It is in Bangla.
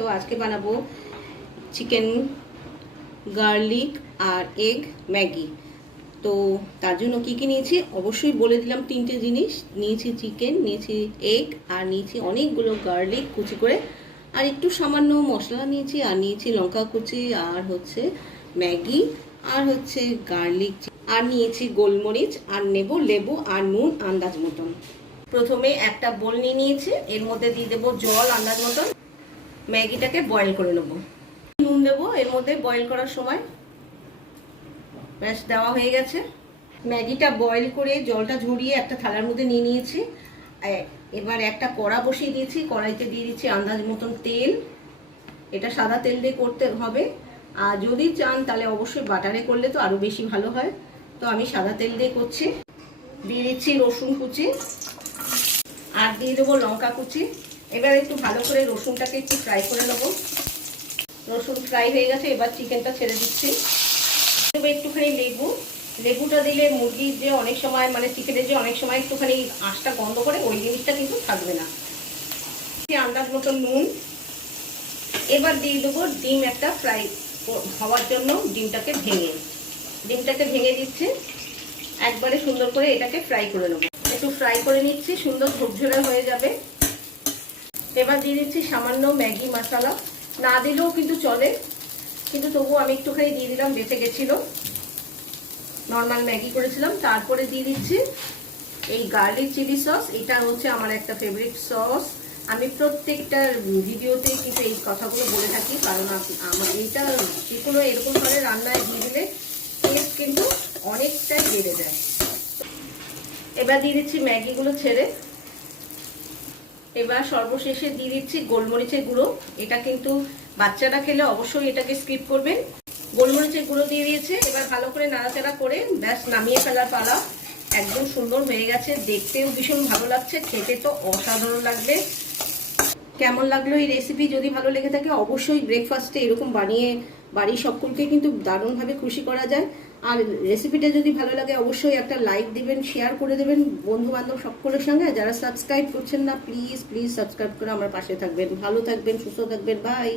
তো আজকে বানাবো চিকেন, গার্লিক আর এগ ম্যাগি। তো তার জন্য কি কি নিয়েছি? অবশ্যই বলে দিলাম তিনটে জিনিস। নিয়েছি চিকেন, নিয়েছি এগ আর নিয়েছি অনেকগুলো গার্লিক কুচি করে। আর একটু সামান্য মশলা নিয়েছি আর নিয়েছি লঙ্কা কুচি আর হচ্ছে ম্যাগি আর হচ্ছে গার্লিক আর নিয়েছি গোলমরিচ আর নেব লেবু আর নুন আন্দাজ মতন। প্রথমে একটা বোল নিয়ে নিয়েছি। এর মধ্যে দিয়ে দেবো জল আন্দাজ মতন। ম্যাগিটাকে বয়েল করে নেব। নুন দেবো, এর মধ্যে বয়েল করার সময় ব্যাস দেওয়া হয়ে গেছে। ম্যাগিটা বয়েল করে জলটা ঝরিয়ে একটা থালার মধ্যে নিয়ে নিয়েছি। এবার একটা কড়া বসিয়ে দিয়েছি, কড়াইতে দিয়ে দিচ্ছি আন্দাজ মতন তেল। এটা সাদা তেল দিয়ে করতে হবে। আর যদি চান তাহলে অবশ্যই বাটারে করলে তো আরও বেশি ভালো হয়। তো আমি সাদা তেল দিয়ে করছি। দিয়ে দিচ্ছি রসুন কুচি। আর দিয়ে দেবো লঙ্কা কুচি। এবার একটু ভালো করে রসুনটাকে একটু ফ্রাই করে নেব। রসুন ফ্রাই হয়ে গেছে, এবার চিকেনটা ছেড়ে দিচ্ছি। একটুখানি লেবু। লেবুটা দিলে মুরগির যে অনেক সময় মানে চিকেনের যে অনেক সময় একটুখানি আঁশটা গন্ধ করে, ওই জিনিসটা কিন্তু থাকবে না। আন্দাজ মতো নুন। এবার দিয়ে দেবো ডিম একটা ফ্রাই হওয়ার জন্য ডিমটাকে ভেঙে। ডিমটাকে ভেঙে দিচ্ছে। একবারে সুন্দর করে এটাকে ফ্রাই করে নেব। একটু ফ্রাই করে নিচ্ছি, সুন্দর ঝোরঝোরে হয়ে যাবে। এবার দিয়ে দিচ্ছি সামান্য ম্যাগি মশলা। না দিলেও কিন্তু চলে, কিন্তু তবুও আমি একটুখানি দিয়ে দিলাম, বেঁচে গেছিল। নর্মাল ম্যাগি করেছিলাম। তারপরে দিয়ে দিচ্ছি এই গার্লিক চিলি সস এটা হচ্ছে আমার একটা ফেভারিট সস আমি প্রত্যেকটা ভিডিওতে কিন্তু এই কথাগুলো বলে থাকি, কারণ আমার এইটা যে কোনো এরকম করে রান্নায় দিয়ে দিলে টেস্ট কিন্তু অনেকটাই বেড়ে যায়। এবার দিয়ে দিচ্ছি ম্যাগিগুলো ছেড়ে। এবার সর্বশেষে দিয়ে দিচ্ছি গোলমরিচের গুঁড়ো। এটা কিন্তু বাচ্চারা খেলে অবশ্যই এটাকে স্কিপ করবেন। গোলমরিচের গুঁড়ো দিয়ে দিয়েছে। এবার ভালো করে নাড়াচাড়া করে ব্যাস নামিয়ে ফেলার পালা। একদম সুন্দর হয়ে গেছে। দেখতেও ভীষণ ভালো লাগছে। খেতে তো অসাধারণ লাগবে। কেমন লাগল এই রেসিপি যদি ভালো লেগে থাকে, অবশ্যই ব্রেকফাস্টে এরকম বানিয়ে বাড়ির সকলকে কিন্তু দারুণভাবে খুশি করা যায়। আর রেসিপিটা যদি ভালো লাগে, অবশ্যই একটা লাইক দিবেন শেয়ার করে দেবেন বন্ধু বান্ধব সকলের সঙ্গে। যারা সাবস্ক্রাইব করছেন না প্লিজ প্লিজ সাবস্ক্রাইব করে আমার পাশে থাকবেন। ভালো থাকবেন, সুস্থ থাকবেন। বাই